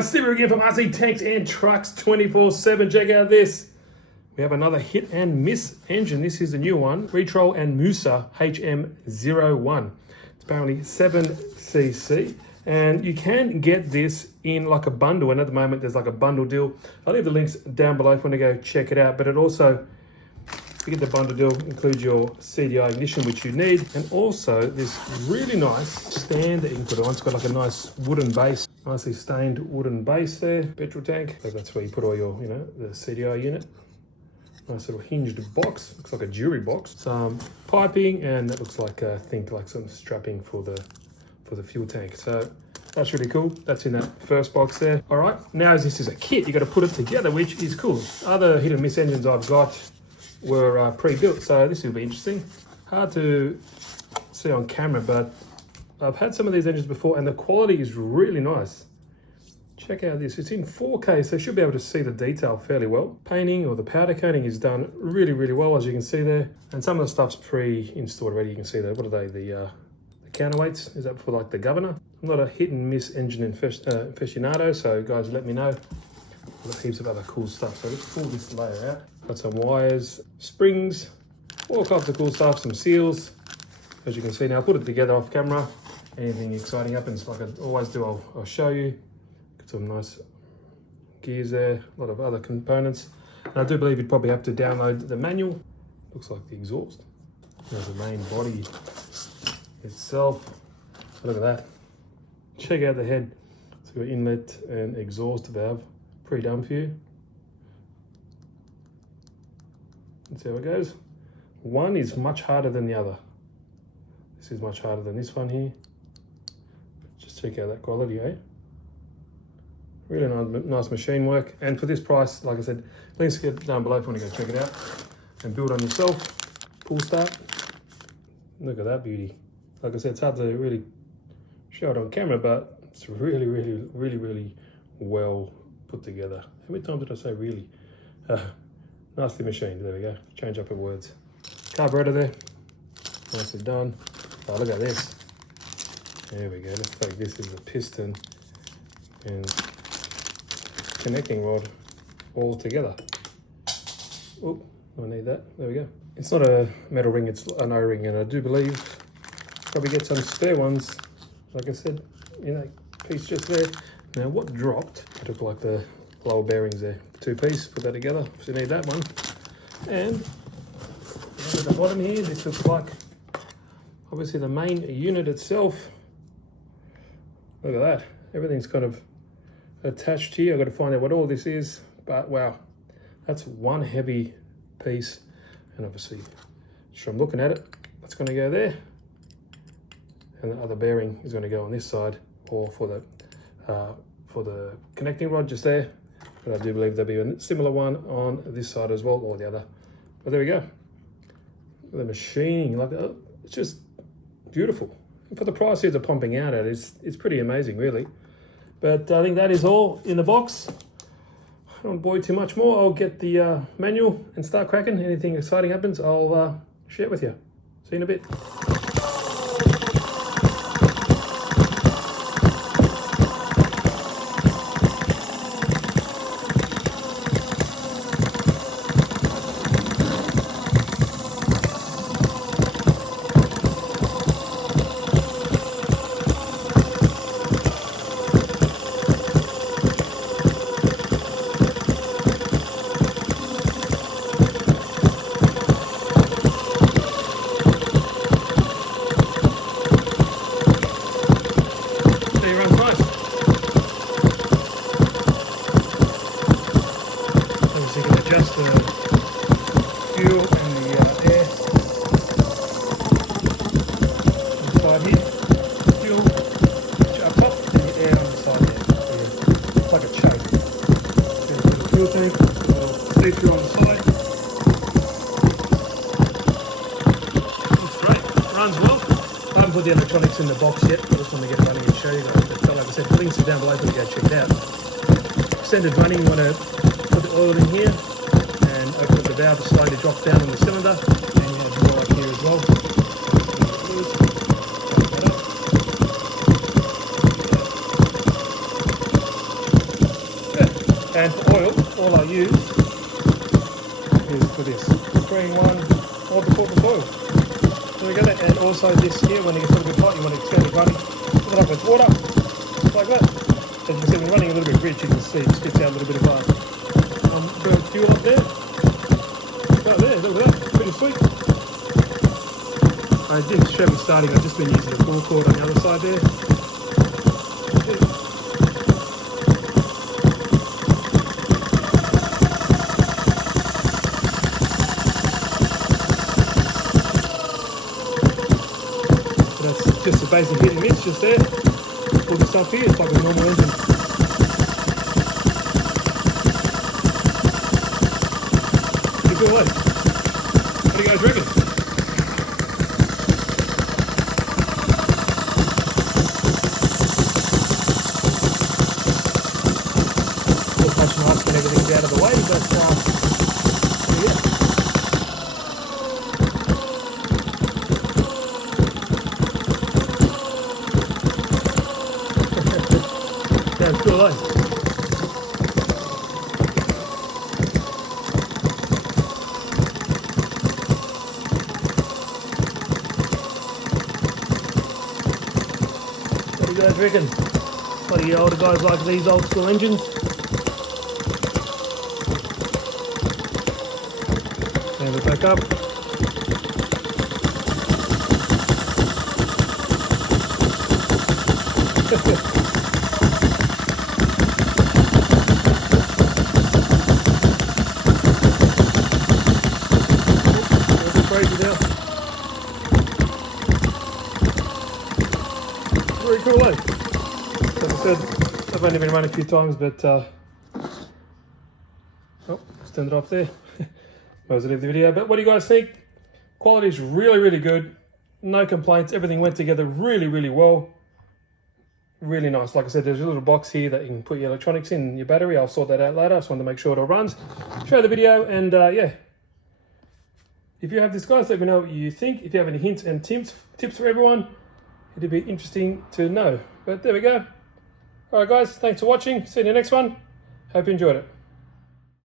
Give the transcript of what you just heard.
guys, Steve again from RC Tanks and Trucks 24/7. Check out this. We have another hit and miss engine. This is the new one, Retrol and Musa HM-01. It's apparently 7cc, and you can get this in like a bundle, and at the moment there's like a bundle deal. I'll leave the links down below if you want to go check it out, but it also, you get the bundle deal, includes your CDI ignition, which you need, and also this really nice stand that you can put on. It's got like a nice wooden base, nicely stained wooden base there, petrol tank. So that's where you put all your, the CDI unit. Nice little hinged box, looks like a jewelry box. Some piping, and that looks like, I think, like some strapping for the fuel tank. So that's really cool. That's in that first box there. All right, now as this is a kit, you got to put it together, which is cool. Other hit and miss engines I've got were pre-built, so this will be interesting. Hard to see on camera, but I've had some of these engines before and the quality is really nice. Check out this, it's in 4K, so you should be able to see the detail fairly well. Painting, or the powder coating, is done really, really well, as you can see there. And some of the stuff's pre-installed already. You can see there, what are they, the counterweights? Is that for like the governor? I'm not a hit and miss engine aficionado, so guys, let me know. I've got heaps of other cool stuff, so let's pull this layer out. Got some wires, springs, all kinds of cool stuff, some seals. As you can see now, I'll put it together off camera. Anything exciting happens, like I always do, I'll show you. Got some nice gears there, a lot of other components. And I do believe you'd probably have to download the manual. Looks like the exhaust. There's the main body itself. Look at that. Check out the head. It's got inlet and exhaust valve pre-done for you. Let's see how it goes. One is much harder than the other. This is much harder than this one here. Just check out that quality, eh? Really nice machine work. And for this price, like I said, links get down below if you want to go check it out and build on yourself. Pull start. Look at that beauty. Like I said, it's hard to really show it on camera, but it's really, really, really, really well put together. How many times did I say really? Nicely machined. There we go. Change up the words. Carburetor there. Nicely done. Oh, look at this. There we go. Looks like this is a piston and connecting rod all together. Oh, I need that. There we go. It's not a metal ring, it's an O-ring, and I do believe probably get some spare ones. Like I said, piece just there. Now what dropped, it looked like the lower bearings there. Two-piece, put that together if you need that one. And at the bottom here, this looks like obviously the main unit itself. Look at that. Everything's kind of attached here. I've got to find out what all this is, but wow, that's one heavy piece. And obviously, from looking at it, that's going to go there. And the other bearing is going to go on this side, or for the connecting rod just there. But I do believe there'll be a similar one on this side as well, or the other. But there we go. The machining, like, it's just beautiful. And for the price here they're pumping out at, it's pretty amazing, really. But I think that is all in the box. I don't want to bore you too much more. I'll get the manual and start cracking. Anything exciting happens, I'll share it with you. See you in a bit. Adjust the fuel and the air inside here. Fuel up top and the air on the side there. So it's like a choke. So you put the fuel tank, sea fuel on the side. Looks great. Runs well. I haven't put the electronics in the box yet. I just want to get running and show you guys. But like I said, the links are down below for you to go check it out. Extended running, you want to put the oil in here. Open up the valve to slowly drop down on the cylinder, and you have a drawer up here as well. also this here, when it gets a little bit hot, you want to extend it running. Fill it up with water, like that. As you can see, when running a little bit rich, you can see it spits out a little bit of burnt fuel up there. Right there, look at that, pretty sweet. I didn't show me starting, I've just been using the full cord on the other side there. Just a basic hit and miss just there. All the stuff here, it's like a normal engine. Pretty cool, eh? What do you guys reckon? Just much nicer when everything's out of the way, but yeah. Sounds cool, eh? What do you guys reckon? What do you older guys like these old school engines? Stand it back up. Crazy now. Very cool, eh? Like I said, I've only been running a few times, but oh, let's turn it off there. Might as well leave the video. But what do you guys think? Quality is really, really good. No complaints. Everything went together really, really well. Really nice. Like I said, there's a little box here that you can put your electronics in, your battery. I'll sort that out later. I just wanted to make sure it all runs. Show the video, and yeah. If you have this, guys, let me know what you think. If you have any hints and tips for everyone, it'd be interesting to know. But there we go. All right, guys, thanks for watching. See you in the next one. Hope you enjoyed it.